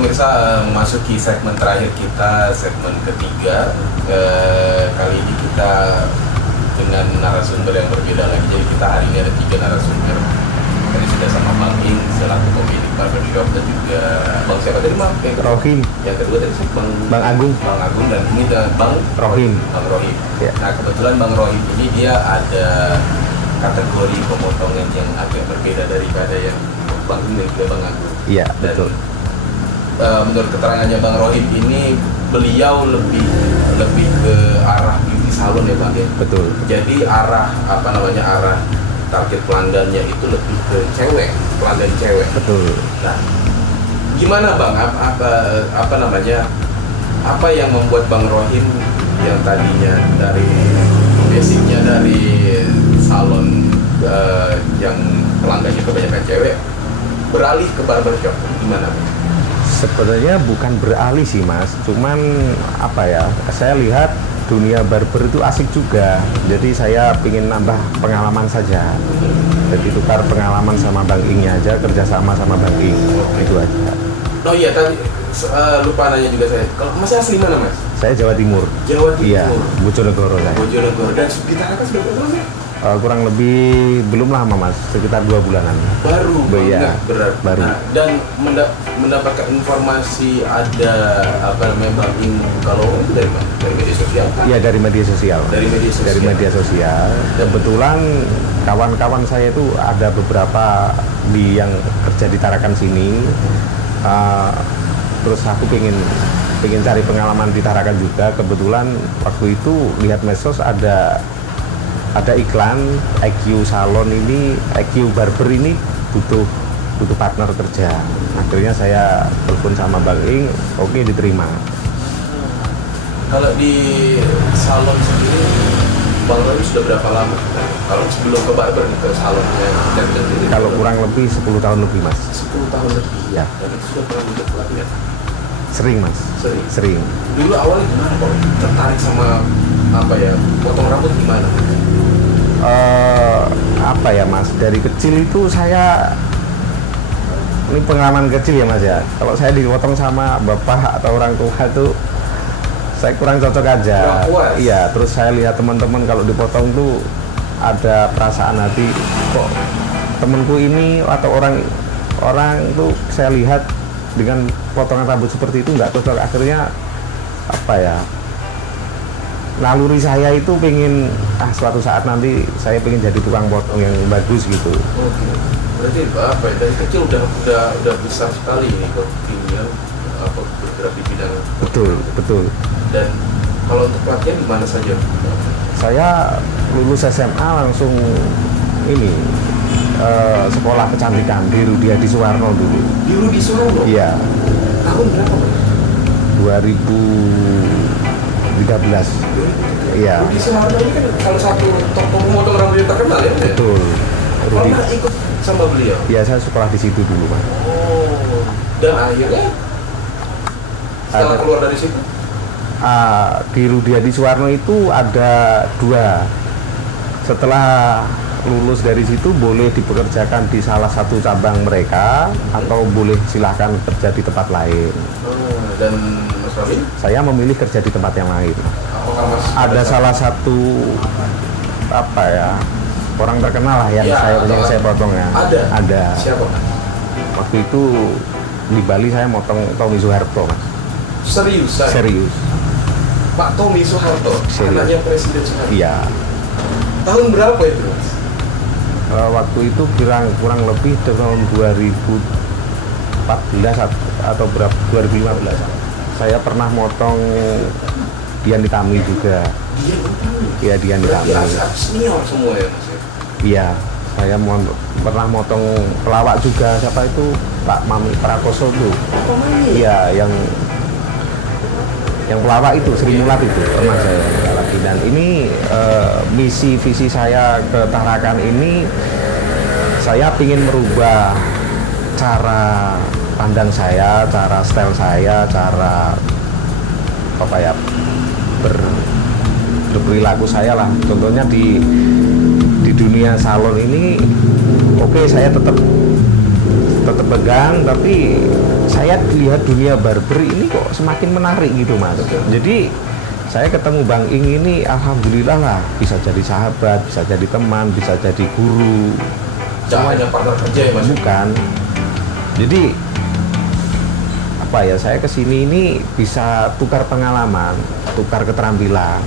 pemirsa, memasuki segmen terakhir kita, segmen ketiga. Kali ini kita dengan narasumber yang berbeda lagi. Jadi kita hari ini ada 3 narasumber. Tadi sudah sama Bang Ing selaku pemilik barbershop, dan juga Bang siapa tadi Bang? Rohim. Yang kedua tadi Bang Agung. Bang Agung, dan ini Bang Rohim. Bang Rohim. Ya. Nah kebetulan Bang Rohim ini dia ada kategori pemotongan yang agak berbeda daripada yang Bang Ing dan juga Bang Agung. Iya, betul. Menurut keterangannya Bang Rohim ini, beliau lebih ke arah beauty salon ya Bang ya. Betul. Jadi arah target pelanggannya itu lebih ke pelanggan cewek. Betul. Nah, gimana Bang? Apa yang membuat Bang Rohim yang tadinya dari basicnya dari salon yang pelanggannya kebanyakan cewek beralih ke barbershop? Gimana Bang? Sebenarnya bukan beralih sih Mas, cuman saya lihat dunia barber itu asik juga, jadi saya ingin nambah pengalaman saja. Jadi tukar pengalaman sama Bang Ingnya aja, kerjasama sama Bang Ing, itu aja. Oh iya, tadi lupa nanya juga saya, kalau Mas asli mana Mas? Saya Jawa Timur. Jawa Timur? Iya, Bojonegoro saya. Bojonegoro, dan di Tarakan sudah berapa lama? Kurang lebih belum lama Mas, sekitar 2 bulanan. Baru? Ya, baru. Nah, dan mendapatkan informasi ada Bang Ing kalau itu dari mana? Dari media sosial kan? Iya, dari media sosial. Dari media sosial. Kebetulan kawan-kawan saya itu ada beberapa yang kerja di Tarakan sini. Terus aku pengen cari pengalaman di Tarakan juga. Kebetulan waktu itu lihat medsos ada iklan IQ Salon ini, IQ Barber ini butuh partner kerja. Akhirnya saya telepon sama Bang Ing, oke, diterima. Kalau di salon sendiri, Bang Rohim sudah berapa lama? Kalau sebelum ke barber ke salonnya? Kalau kurang lebih 10 tahun lebih Mas. 10 tahun lebih? Ya. Dan itu sudah pernah untuk pelatihan? Sering Mas. Sering. Dulu awalnya gimana kok tertarik sama potong rambut gimana? Mas, dari kecil itu ini pengalaman kecil ya Mas ya. Kalau saya dipotong sama bapak atau orang tua itu saya kurang cocok aja. Iya, terus saya lihat teman-teman kalau dipotong tuh ada perasaan hati, kok temanku ini atau orang tuh saya lihat dengan potongan rambut seperti itu nggak cocok. Akhirnya naluri saya itu pengen suatu saat nanti saya pengen jadi tukang potong yang bagus gitu. Oke. Berarti dari kecil udah besar sekali ini keinginan bergerak di bidang. Betul. Dan kalau untuk pelatihan di mana saja? Saya lulus SMA langsung sekolah kecantikan di Rudiadi Suwarno dulu. Di Rudiadi Suwarno? Iya. Tahun berapa? 2013. Iya. Rudiadi Suwarno ini kan salah satu toko pemotong rambut yang terkenal ya? Betul. Pernah ikut sama beliau? Iya, saya sekolah di situ dulu Mas. Oh. Dan akhirnya setelah keluar dari situ? Di Rudiadi Suwarno itu ada 2. Setelah lulus dari situ boleh dipekerjakan di salah satu cabang mereka, atau boleh silahkan kerja di tempat lain. Dan Mas Rohim? Saya memilih kerja di tempat yang lain. Ada salah satu orang terkenal lah yang saya potong ya. Ada. Siapa? Waktu itu di Bali saya motong Tommy Soeharto Mas. Serius. Pak Tommy Soeharto, anaknya Presiden Soeharto. Iya. Tahun berapa itu Mas? Waktu itu kurang lebih tahun 2014 atau 2015. Saya pernah motong Dian Nitami juga. Iya, Dian Nitami. Senior semua ya Mas? Iya, saya pernah motong pelawak juga. Siapa itu? Pak Mami Prakoso tuh. Iya, yang pelawak itu, Sri Mulat itu pernah saya lagi. Dan ini misi visi saya ke Tarakan ini, saya ingin merubah cara pandang saya, cara style saya, cara berperilaku saya lah. Contohnya di dunia salon ini, oke, saya tetap tetap pegang, tapi saya lihat dunia barber ini kok semakin menarik gitu mas. Jadi saya ketemu Bang Ing ini alhamdulillah lah, bisa jadi sahabat, bisa jadi teman, bisa jadi guru. Jangan hanya partner kerja ya mas? Bukan. Jadi apa ya, saya kesini ini bisa tukar pengalaman, tukar keterampilan.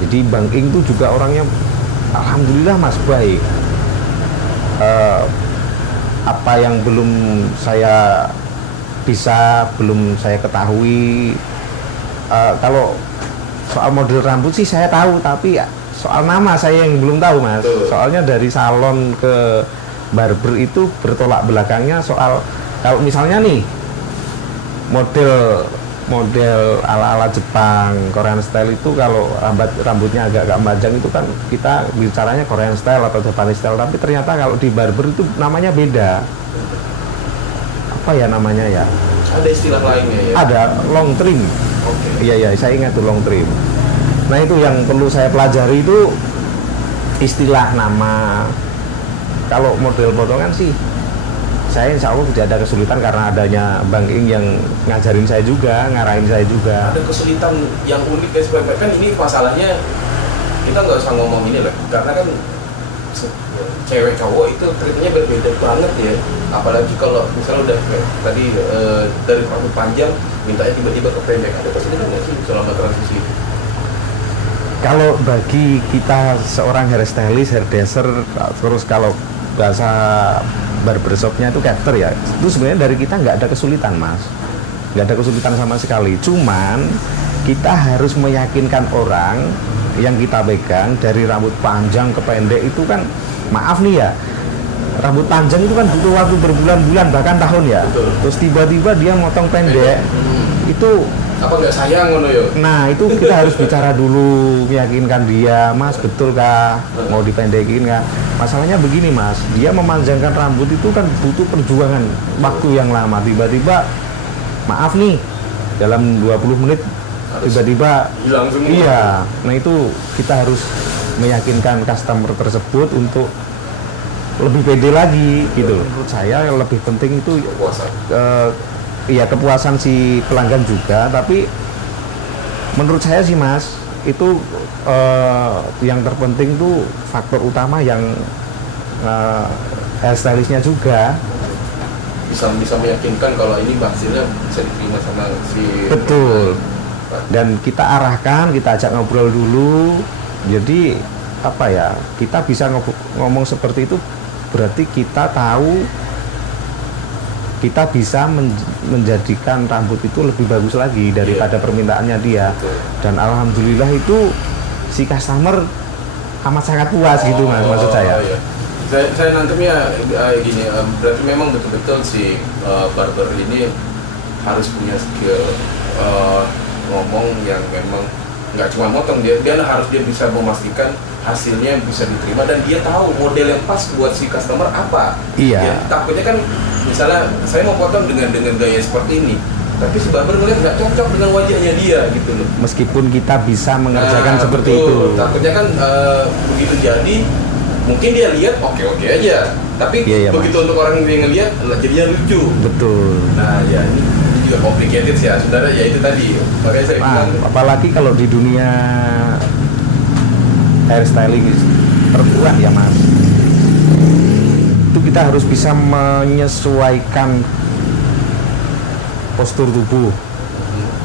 Jadi Bang Ing tuh juga orangnya alhamdulillah mas baik. Apa yang belum saya ketahui, kalau soal model rambut sih saya tahu, tapi soal nama saya yang belum tahu mas. Soalnya dari salon ke barber itu bertolak belakangnya soal, kalau misalnya nih model ala-ala Jepang, Korean style itu kalau rambutnya agak panjang itu kan kita bicaranya Korean style atau Japanese style, tapi ternyata kalau di barber itu namanya beda. Apa ya namanya ya? Ada istilah lainnya ya? Ada, long trim. Iya, saya ingat tuh long trim. Nah itu yang perlu saya pelajari, itu istilah nama. Kalau model potongan sih saya insya Allah tidak ada kesulitan karena adanya Bang Ing yang ngajarin saya juga, ngarahin saya juga. Ada kesulitan yang unik ya sebenarnya, kan ini masalahnya kita nggak usah ngomong ini lah, karena kan cewek cowok itu treatmentnya berbeda banget ya. Apalagi kalau misalnya udah tadi dari rambut panjang mintanya tiba-tiba ke pendek, ada kesulitan nggak sih selama transisi itu? Kalau bagi kita seorang hairstylist, hairdresser, terus kalau bahasa barbershopnya itu capter ya, itu sebenarnya dari kita nggak ada kesulitan mas, nggak ada kesulitan sama sekali. Cuman kita harus meyakinkan orang yang kita pegang dari rambut panjang ke pendek itu kan, maaf nih ya, rambut panjang itu kan butuh waktu berbulan-bulan bahkan tahun ya. Betul. Terus tiba-tiba dia motong pendek, itu apa nggak sayang ngono yo? Nah itu kita harus bicara dulu, meyakinkan dia, mas betul kah mau dipendekin kah? Masalahnya begini mas, dia memanjangkan rambut itu kan butuh perjuangan waktu yang lama. Tiba-tiba maaf nih, dalam 20 menit tiba-tiba hilang semua. Iya, nah itu kita harus meyakinkan customer tersebut untuk lebih pede lagi gitu. Menurut saya yang lebih penting itu iya kepuasan si pelanggan juga, tapi menurut saya sih mas itu yang terpenting tuh faktor utama yang hairstylistnya juga bisa meyakinkan kalau ini hasilnya bisa diterima sama si. betul. Dan kita arahkan, kita ajak ngobrol dulu. Jadi apa ya, kita bisa ngomong seperti itu berarti kita tahu kita bisa menjadikan rambut itu lebih bagus lagi daripada permintaannya dia. Dan alhamdulillah itu si customer amat sangat puas gitu mas, maksud saya. Iya. Saya nangkepnya gini, berarti memang betul-betul si barber ini harus punya skill ngomong yang memang nggak cuma motong, dia harus bisa memastikan hasilnya bisa diterima dan dia tahu model yang pas buat si customer apa. Iya. Ya, takutnya kan misalnya saya mau potong dengan gaya seperti ini, tapi si barber ngeliat nggak cocok dengan wajahnya dia gitu loh. Meskipun kita bisa mengerjakan seperti betul. itu. Takutnya kan begitu jadi mungkin dia lihat oke aja, tapi begitu untuk orang yang ngelihat jadinya lucu. Betul. Nah ya ini juga complicated sih ya saudara, ya itu tadi makanya saya bilang. Apalagi kalau di dunia hairstyling perempuan ya mas, itu kita harus bisa menyesuaikan postur tubuh,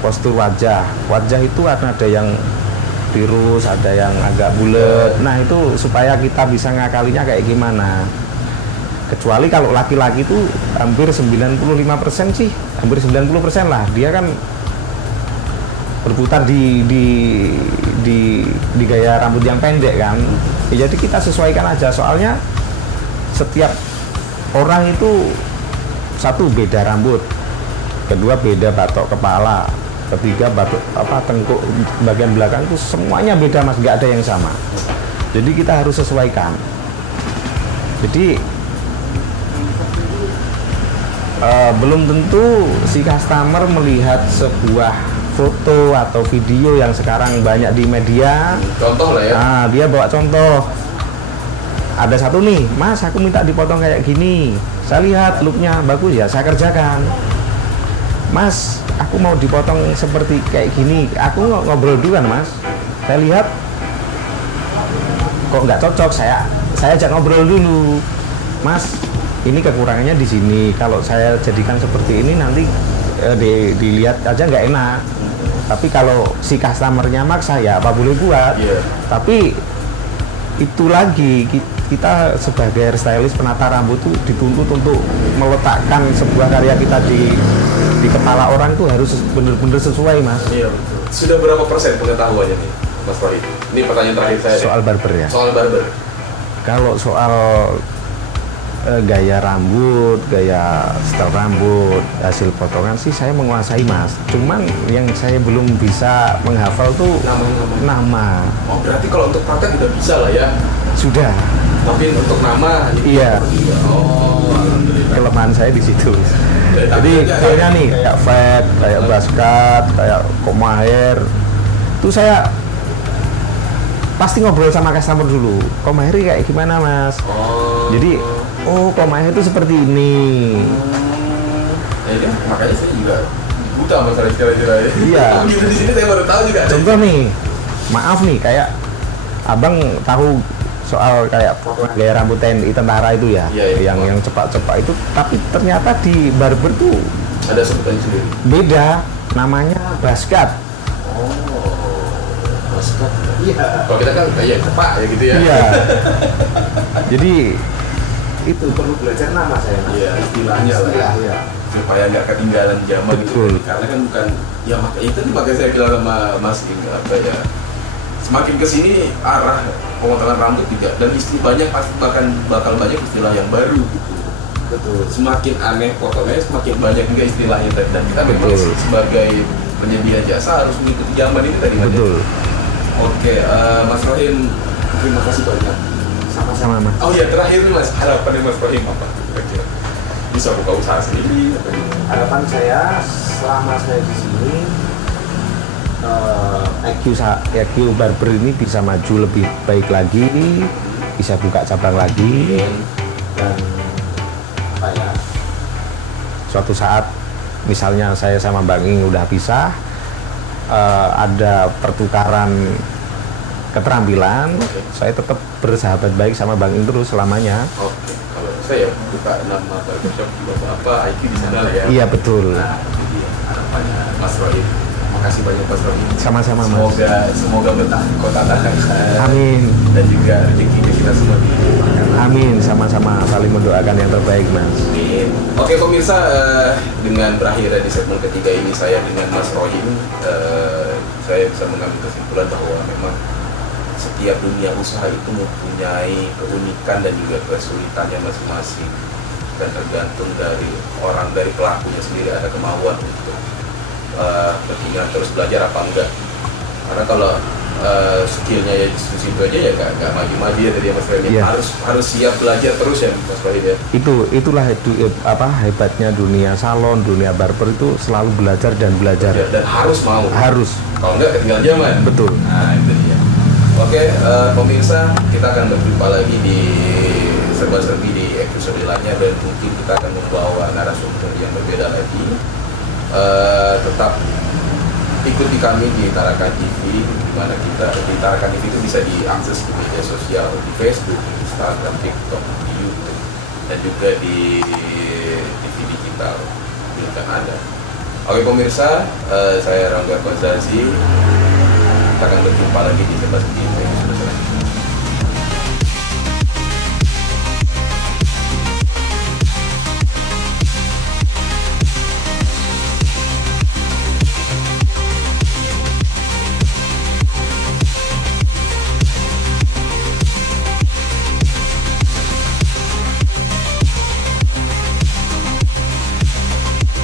postur wajah itu ada yang tirus, ada yang agak bulat. Nah itu supaya kita bisa ngakalinya kayak gimana. Kecuali kalau laki-laki itu hampir 95% sih, hampir 90% lah dia kan berputar di gaya rambut yang pendek kan. Ya, jadi kita sesuaikan aja, soalnya setiap orang itu satu beda rambut, kedua beda batok kepala, ketiga batok tengkuk bagian belakang itu semuanya beda mas, nggak ada yang sama. Jadi kita harus sesuaikan. Jadi belum tentu si customer melihat sebuah foto atau video yang sekarang banyak di media. Contoh lah ya. Nah, dia bawa contoh. ada satu nih, Mas aku minta dipotong kayak gini, saya lihat looknya bagus ya saya kerjakan. Mas aku mau dipotong seperti kayak gini, aku ngobrol dulu kan Mas, saya lihat kok nggak cocok, saya ajak ngobrol dulu, Mas ini kekurangannya di sini, kalau saya jadikan seperti ini nanti dilihat aja nggak enak. Tapi kalau si customernya maksa ya apa boleh buat. Tapi itu lagi kita sebagai stylist penata rambut tuh dituntut untuk meletakkan sebuah karya kita di kepala orang tuh harus benar-benar sesuai Mas. Iya betul. Sudah berapa persen pengetahuannya nih Mas Wahid? Ini pertanyaan terakhir saya. Soal barber ya. Soal barber. Kalau soal gaya rambut, gaya style rambut, hasil potongan sih saya menguasai Mas. Cuman yang saya belum bisa menghafal tuh nama. Oh berarti kalau untuk praktek udah bisa lah ya? Sudah. Tapi untuk nama? Iya. Oh alhamdulillah. Kelemahan saya di situ. Jadi misalnya nih kayak fade, kayak basket, kayak koma hair, itu saya pasti ngobrol sama customer dulu. Koma hair kayak gimana Mas? Jadi koma hair itu seperti ini. Ya, makanya saya juga buta masalah istilah-istilah ya. Iya. Di sini saya baru tahu juga. Contoh nih, maaf nih kayak abang tahu soal kayak gaya rambut TNI tentara itu ya, yang cepat-cepat itu, tapi ternyata di barber tuh ada sebutan sendiri. Beda, namanya basket. Basket. Iya. Kalau kita kan kayak cepak ya gitu ya. Iya. Jadi itu perlu belajar nama saya. Iya, istilahnya lah. Ya. Supaya nggak ketinggalan zaman. Betul. Gitu. Karena kan bukan ya itu makanya saya bilang sama Mas apa ya. Semakin kesini arah pemotongan rambut juga dan banyak pasti bakal banyak istilah yang baru gitu. Betul. Semakin aneh potongnya semakin banyak juga istilahnya dan kita memang sebagai penyedia jasa harus mengikuti zaman ini tadi. Betul. Oke, Mas Rohim terima kasih banyak. Sama-sama Mas. Oh iya terakhir nih Mas, harapannya Mas Rohim apa? Kira-kira bisa buka usaha sendiri? Harapan saya selama saya di sini IQ Barber ini bisa maju lebih baik lagi, bisa buka cabang lagi, dan apa ya, suatu saat misalnya saya sama Bang Ing udah pisah, ada pertukaran keterampilan, saya tetap bersahabat baik sama Bang Ing terus selamanya. Oke, kalau saya buka nama barbershop apa IQ di sana lah ya. Iya betul. Nah, itu dia harapannya Mas Rohim. Makasih banyak Mas Rohim. Sama-sama Mas. Semoga betah di kota Tanah. Amin. Dan juga rezekinya kita semua. Amin, sama-sama saling mendoakan yang terbaik Mas. Amin. Oke pemirsa, dengan berakhirnya di segmen ketiga ini saya dengan Mas Rohim, saya bisa mengambil kesimpulan bahwa memang setiap dunia usaha itu mempunyai keunikan dan juga kesulitannya masing-masing, dan tergantung dari pelakunya sendiri ada kemauan untuk berkeinginan terus belajar apa enggak. Karena kalau skillnya ya di situ aja ya nggak maju-maju ya tadi Mas Rohim. Yeah. Harus siap belajar terus ya Mas Rohim ya. Itulah hebatnya dunia salon, dunia barber itu selalu belajar dan belajar. Dan harus mau. Harus. Kalau enggak ketinggalan zaman. Betul. Nah itu dia. Oke, pemirsa, kita akan berjumpa lagi di serba-serbi di episode lainnya dan mungkin kita akan membawa narasumber yang berbeda lagi. Tetap ikuti kami di Tarakan TV, di mana di Tarakan TV itu bisa diakses di media sosial, di Facebook, Instagram, TikTok, di YouTube, dan juga di TV digital milik Anda. Oke pemirsa, saya Rangga Bazazi. Kita akan berjumpa lagi di tempat ini.